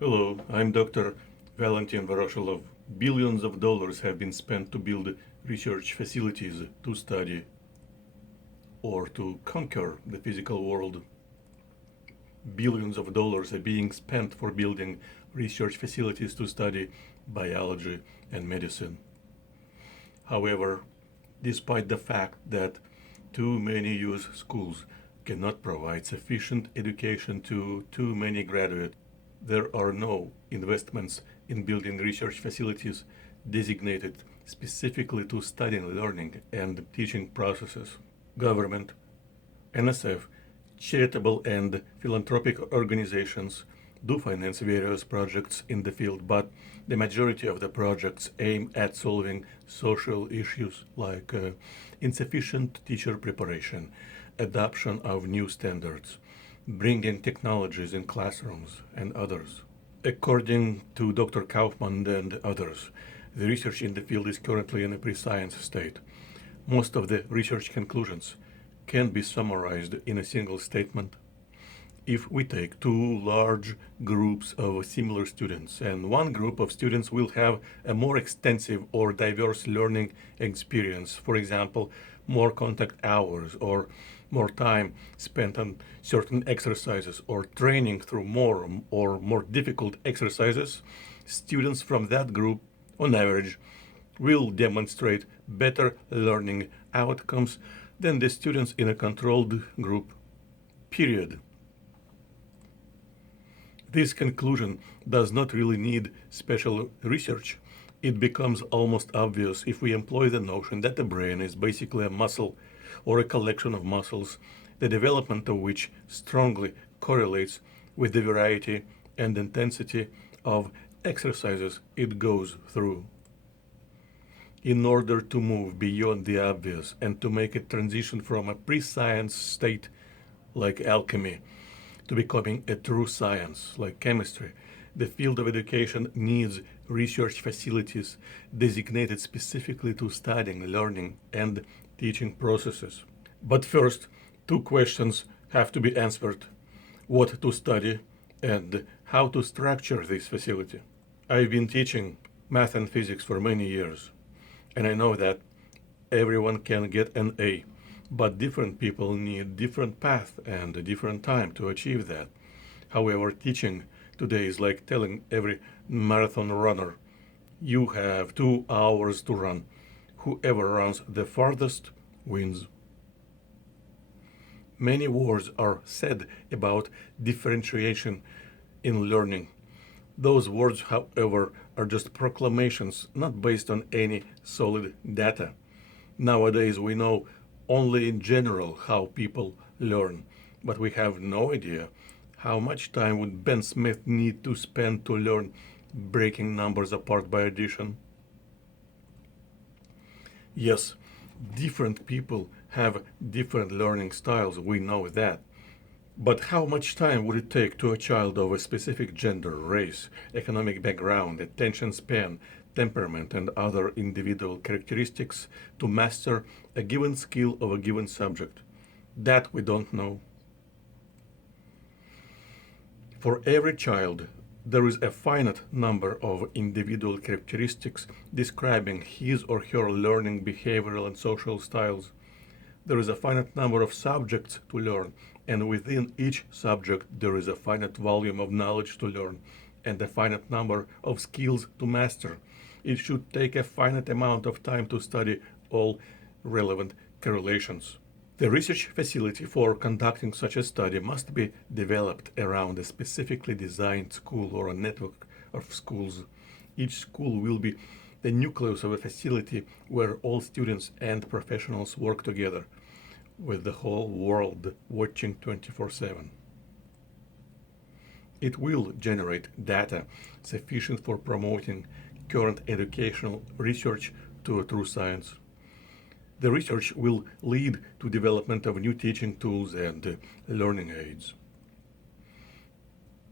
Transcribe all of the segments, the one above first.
Hello, I'm Dr. Valentin Voroshilov. Billions of dollars have been spent to build research facilities to study or to conquer the physical world. Billions of dollars are being spent for building research facilities to study biology and medicine. However, despite the fact that too many US schools cannot provide sufficient education to too many graduates, there are no investments in building research facilities designated specifically to studying, learning, and teaching processes. Government, NSF, charitable and philanthropic organizations do finance various projects in the field, but the majority of the projects aim at solving social issues like insufficient teacher preparation, adoption of new standards, bringing technologies in classrooms, and others. According to Dr. Kaufman and others, the research in the field is currently in a pre-science state. Most of the research conclusions can be summarized in a single statement. If we take two large groups of similar students, and one group of students will have a more extensive or diverse learning experience, for example, more contact hours or more time spent on certain exercises or training through more or more difficult exercises, students from that group, on average, will demonstrate better learning outcomes than the students in a controlled group. Period. This conclusion does not really need special research. It becomes almost obvious if we employ the notion that the brain is basically a muscle or a collection of muscles, the development of which strongly correlates with the variety and intensity of exercises it goes through. In order to move beyond the obvious and to make a transition from a pre science state like alchemy to becoming a true science like chemistry, the field of education needs research facilities designated specifically to studying, learning, and teaching processes. But first, two questions have to be answered: what to study and how to structure this facility. I've been teaching math and physics for many years, and I know that everyone can get an A, but different people need different path and a different time to achieve that. However, teaching today is like telling every marathon runner, you have 2 hours to run. Whoever runs the farthest wins. Many words are said about differentiation in learning. Those words, however, are just proclamations not based on any solid data. Nowadays, we know only in general how people learn, but we have no idea how much time would Ben Smith need to spend to learn breaking numbers apart by addition. Yes, different people have different learning styles, we know that. But how much time would it take to a child of a specific gender, race, economic background, attention span, temperament, and other individual characteristics to master a given skill of a given subject? That we don't know. For every child, there is a finite number of individual characteristics describing his or her learning, behavioral, and social styles. There is a finite number of subjects to learn, and within each subject there is a finite volume of knowledge to learn and a finite number of skills to master. It should take a finite amount of time to study all relevant correlations. The research facility for conducting such a study must be developed around a specifically designed school or a network of schools. Each school will be the nucleus of a facility where all students and professionals work together, with the whole world watching 24/7. It will generate data sufficient for promoting current educational research to a true science. The research will lead to development of new teaching tools and learning aids.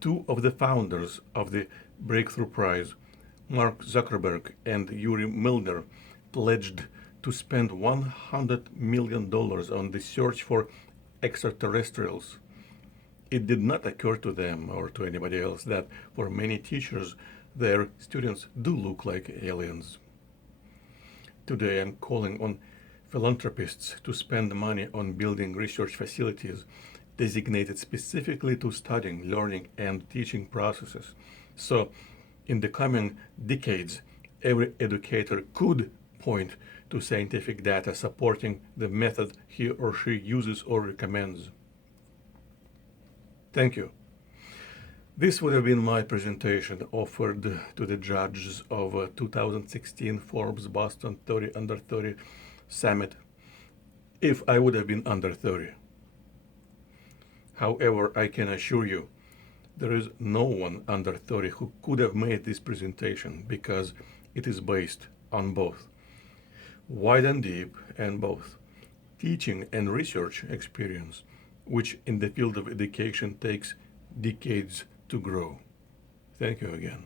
Two of the founders of the Breakthrough Prize, Mark Zuckerberg and Yuri Milner, pledged to spend $100 million on the search for extraterrestrials. It did not occur to them or to anybody else that for many teachers, their students do look like aliens. Today I'm calling on philanthropists to spend money on building research facilities designated specifically to studying, learning, and teaching processes. So, in the coming decades, every educator could point to scientific data supporting the method he or she uses or recommends. Thank you. This would have been my presentation offered to the judges of 2016 Forbes Boston 30 Under 30 Summit if I would have been under 30. However, I can assure you there is no one under 30 who could have made this presentation because it is based on both wide and deep and both teaching and research experience, which in the field of education takes decades to grow. Thank you again.